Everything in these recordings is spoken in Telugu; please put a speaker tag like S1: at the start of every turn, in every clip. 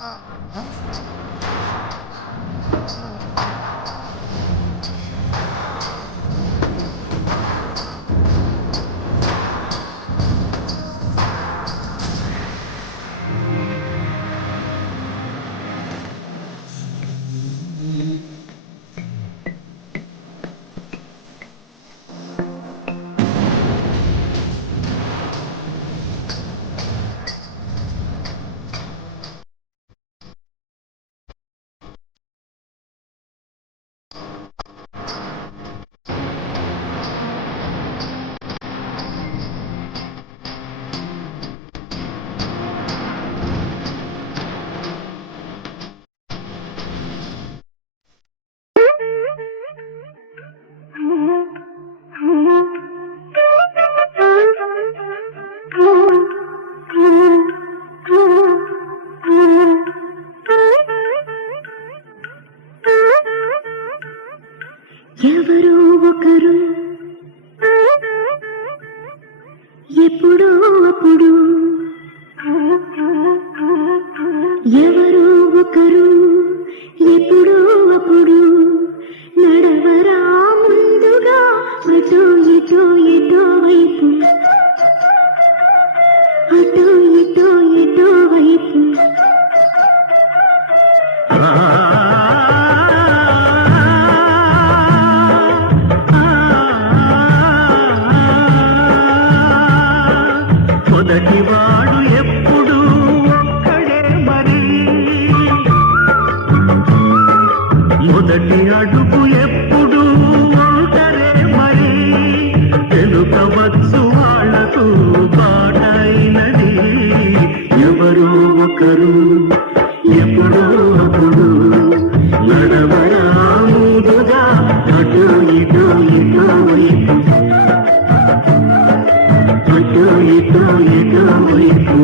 S1: ఎవరో
S2: మొదటి అడుగు ఎప్పుడు ఒంటరే మరి. తెలుపవచ్చు వాళ్ళకు పాటైనది ఎవరు ఒకరు ఎప్పుడో అప్పుడు నడవరా అటు ఇటు ఇటు వైపు అటు ఇటు ఇటు వైపు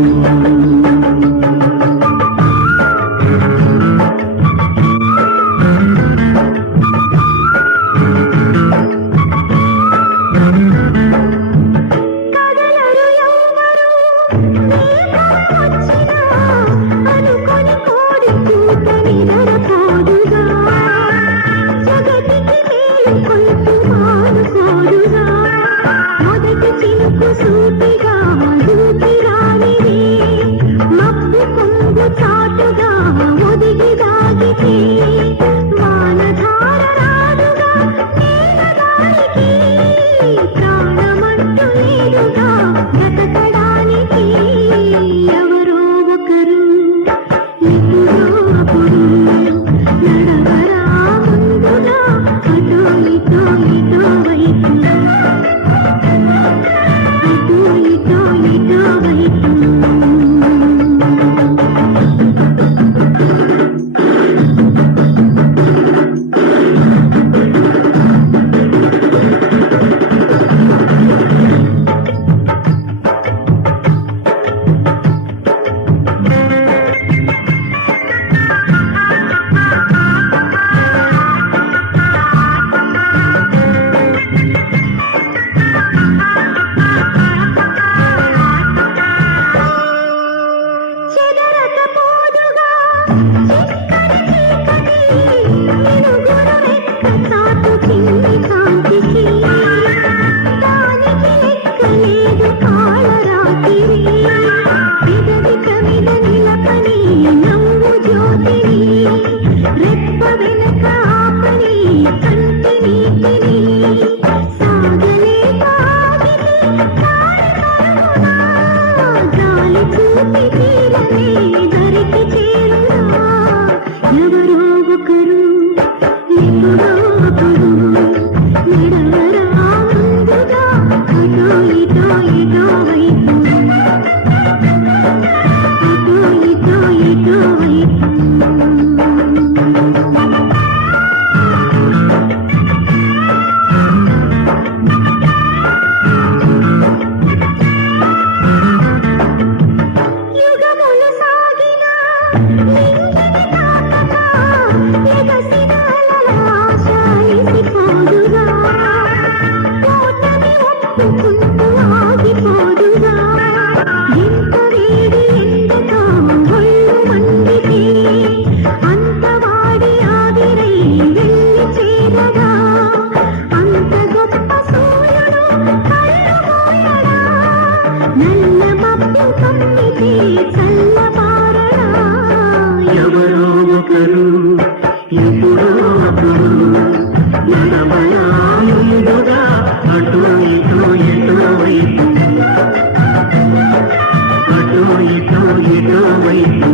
S2: ఎటో వైపు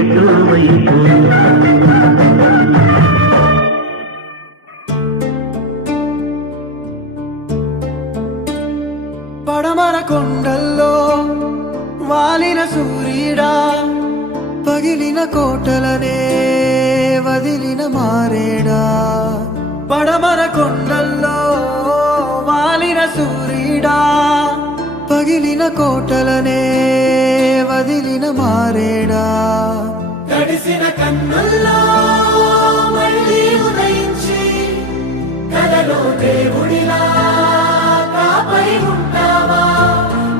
S2: ఎటో వైపు
S3: పడమర కొండల్లో వాలిన సూర్యుడా పగిలిన కోటలనే వదిలిన మారేడా. పడమర కొండల్లో పగిలిన కోటలనే వదిలిన మారేడా? తడిసిన కన్నుల్లో మళ్ళీ ఉదయించి కలలో దేవుడిలా కాపై ఉంటావా?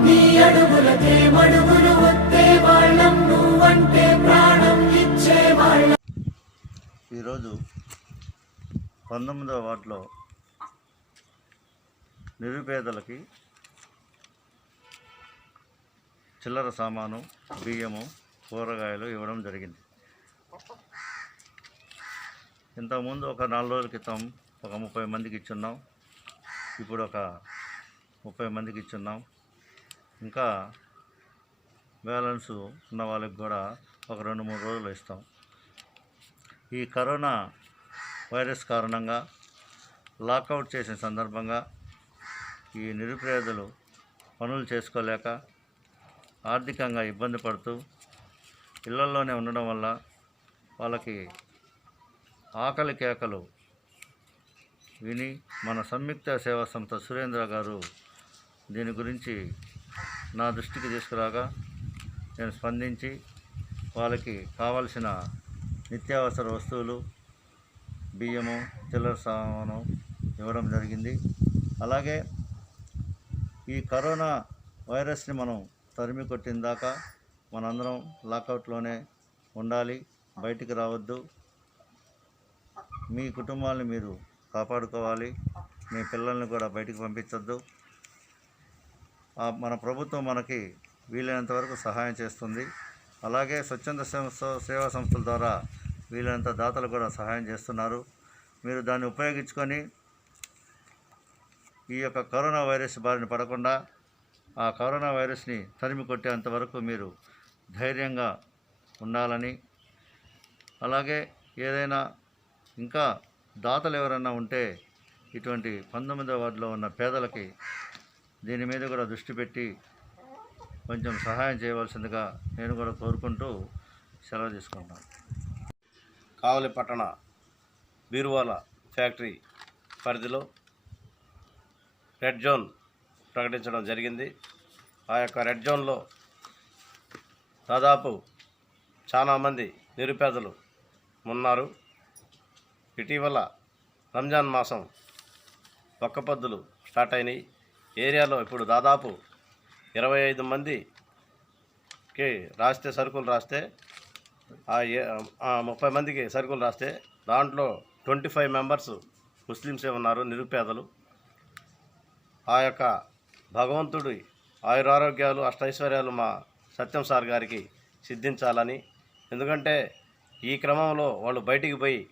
S3: నీ అడుగులకే మడుగులు వస్తే వాళ్ళం నువ్వంటే ప్రాణం ఇచ్చే వాళ్ళం.
S4: ఈరోజు పంతొమ్మిదవ వార్డులో నిరుపేదలకి చిల్లర సామాను బియ్యము కూరగాయలు ఇవ్వడం జరిగింది. ఇంతకుముందు ఒక నాలుగు రోజుల క్రితం ఒక ముప్పై మందికి ఇచ్చున్నాం. ఇప్పుడు ఒక ముప్పై మందికి ఇచ్చున్నాం. ఇంకా బ్యాలెన్స్ ఉన్న వాళ్ళకి కూడా ఒక రెండు మూడు రోజులు ఇస్తాం. ఈ కరోనా వైరస్ కారణంగా లాకౌట్ చేసిన సందర్భంగా ఈ నిరుపేదలు పనులు చేసుకోలేక ఆర్థికంగా ఇబ్బంది పడుతూ ఇళ్ళలోనే ఉండడం వల్ల వాళ్ళకి ఆకలి కేకలు విని మన సంయుక్త సేవా సంస్థ సురేంద్ర గారు దీని గురించి నా దృష్టికి తీసుకురాగా నేను స్పందించి వాళ్ళకి కావలసిన నిత్యావసర వస్తువులు బియ్యము చిల్లర సామాను ఇవ్వడం జరిగింది. అలాగే ఈ కరోనా వైరస్ని మనం తరిమి కొట్టిన దాకా మనందరం లాకౌట్లోనే ఉండాలి బయటికి రావద్దు. మీ కుటుంబాన్ని మీరు కాపాడుకోవాలి మీ పిల్లల్ని కూడా బయటికి పంపించొద్దు. ఆ మన ప్రభుత్వం మనకి వీలైనంత వరకు సహాయం చేస్తుంది. అలాగే స్వచ్ఛంద సంస్థ సేవా సంస్థల ద్వారా వీలైనంత దాతలు కూడా సహాయం చేస్తున్నారు. మీరు దాన్ని ఉపయోగించుకొని ఈ యొక్క కరోనా వైరస్ బారిన పడకుండా ఆ కరోనా వైరస్ని తరిమి కొట్టేంతవరకు మీరు ధైర్యంగా ఉండాలని అలాగే ఏదైనా ఇంకా దాతలు ఎవరైనా ఉంటే ఇటువంటి పంతొమ్మిదవ వార్డులో ఉన్న పేదలకి దీని మీద కూడా దృష్టి పెట్టి కొంచెం సహాయం చేయవలసిందిగా నేను కూడా కోరుకుంటూ సెలవు తీసుకుంటాను
S5: కావలి పట్టణ బీరువాల ఫ్యాక్టరీ పరిధిలో రెడ్ జోన్ ప్రకటించడం జరిగింది. ఆ యొక్క రెడ్ జోన్లో దాదాపు చాలామంది నిరుపేదలు ఉన్నారు ఇటీవల రంజాన్ మాసం ఒక్కపద్దులు స్టార్ట్ అయినాయి. ఏరియాలో ఇప్పుడు దాదాపు ఇరవై ఐదు మందికి రాస్తే సరుకులు రాస్తే ముప్పై మందికి సరుకులు రాస్తే దాంట్లో ట్వంటీ ఫైవ్ మెంబర్స్ ముస్లిమ్సే ఉన్నారు నిరుపేదలు. ఆ యొక్క భగవంతుడి ఆయురారోగ్యాలు అష్టైశ్వర్యాలు మా సత్యం సార్ గారికి సిద్ధించాలని. ఎందుకంటే ఈ క్రమంలో వాళ్ళు బయటికి పోయి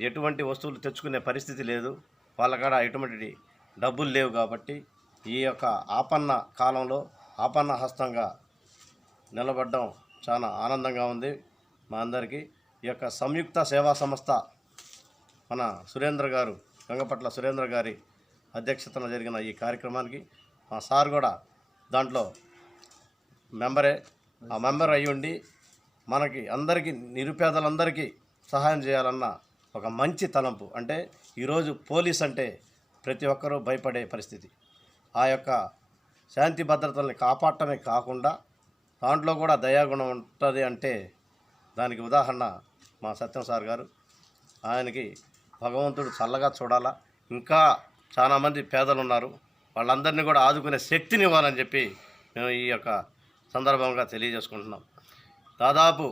S5: ఎటువంటి వస్తువులు తెచ్చుకునే పరిస్థితి లేదు. వాళ్ళ కాడ ఎటువంటి డబ్బులు లేవు కాబట్టి ఈ యొక్క ఆపన్న కాలంలో ఆపన్న హస్తంగా నిలబడడం చాలా ఆనందంగా ఉంది. మా అందరికీ ఈ యొక్క సంయుక్త సేవా సంస్థ మన సురేంద్ర గారు గంగపట్ల సురేంద్ర గారి అధ్యక్షతన జరిగిన ఈ కార్యక్రమానికి మా సార్ కూడా దాంట్లో మెంబరే. ఆ మెంబర్ అయి ఉండి మనకి అందరికీ నిరుపేదలందరికీ సహాయం చేయాలన్న ఒక మంచి తలంపు. అంటే ఈరోజు పోలీస్ అంటే ప్రతి ఒక్కరూ భయపడే పరిస్థితి. ఆ యొక్క శాంతి భద్రతల్ని కాపాడటమే కాకుండా దాంట్లో కూడా దయాగుణం ఉంటుంది అంటే దానికి ఉదాహరణ మా సత్యం సార్ గారు. ఆయనకి భగవంతుడు చల్లగా చూడాలా. ఇంకా చాలామంది పేదలు ఉన్నారు వాళ్ళందరినీ కూడా ఆదుకునే శక్తిని ఇవ్వాలని చెప్పి మేము ఈ యొక్క సందర్భంగా తెలియజేసుకుంటున్నాం. దాదాపు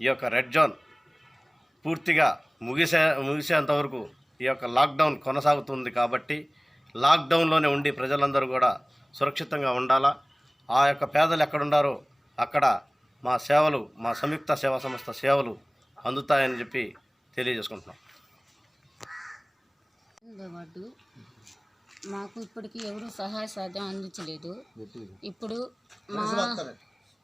S5: ఈ యొక్క రెడ్ జోన్ పూర్తిగా ముగిసే ముగిసేంతవరకు ఈ యొక్క లాక్డౌన్ కొనసాగుతుంది కాబట్టి లాక్డౌన్లోనే ఉండి ప్రజలందరూ కూడా సురక్షితంగా ఉండాలా? ఆ యొక్క పేదలు ఎక్కడున్నారో అక్కడ మా సేవలు మా సంయుక్త సేవా సంస్థ సేవలు అందుతాయని చెప్పి తెలియజేసుకుంటున్నాం.
S6: మాకు ఇప్పటికీ ఎవరు సహాయ సాధ్యం అందించలేదు. ఇప్పుడు మా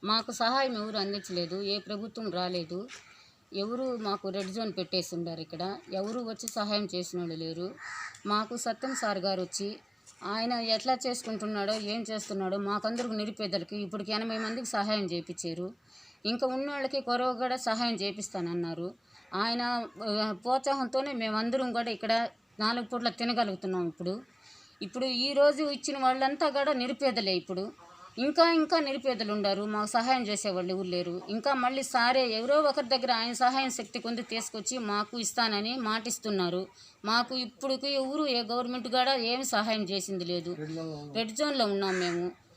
S6: మాకు సహాయం ఎవరు అందించలేదు. ఏ ప్రభుత్వం రాలేదు. ఎవరు మాకు రెడ్ జోన్ పెట్టేసి ఉండారు ఇక్కడ. ఎవరు వచ్చి సహాయం చేసిన వాళ్ళు లేరు. మాకు సత్యం సార్ గారు వచ్చి ఆయన ఎట్లా చేసుకుంటున్నాడో ఏం చేస్తున్నాడో మాకందరికి నిరుపేదలకి ఇప్పటికి ఎనభై మందికి సహాయం చేయించారు ఇంకా ఉన్న వాళ్ళకి కొరవ కూడా సహాయం చేపిస్తానన్నారు. ఆయన ప్రోత్సాహంతోనే మేమందరం కూడా ఇక్కడ నాలుగు పూట్ల తినగలుగుతున్నాం ఇప్పుడు. ఇప్పుడు ఈ రోజు ఇచ్చిన వాళ్ళంతా కూడా నిరుపేదలే ఇప్పుడు. ఇంకా ఇంకా నిరుపేదలు ఉండారు. మాకు సహాయం చేసేవాళ్ళు ఎవరు లేరు. ఇంకా మళ్ళీ సారే ఎవరో ఒకరి దగ్గర ఆయన సహాయం శక్తి కొంది తీసుకొచ్చి మాకు ఇస్తానని మాటిస్తున్నారు. మాకు ఇప్పుడుకి ఎవరు ఏ గవర్నమెంట్ కూడా ఏమి సహాయం చేసింది లేదు. రెడ్ జోన్లో ఉన్నాం మేము.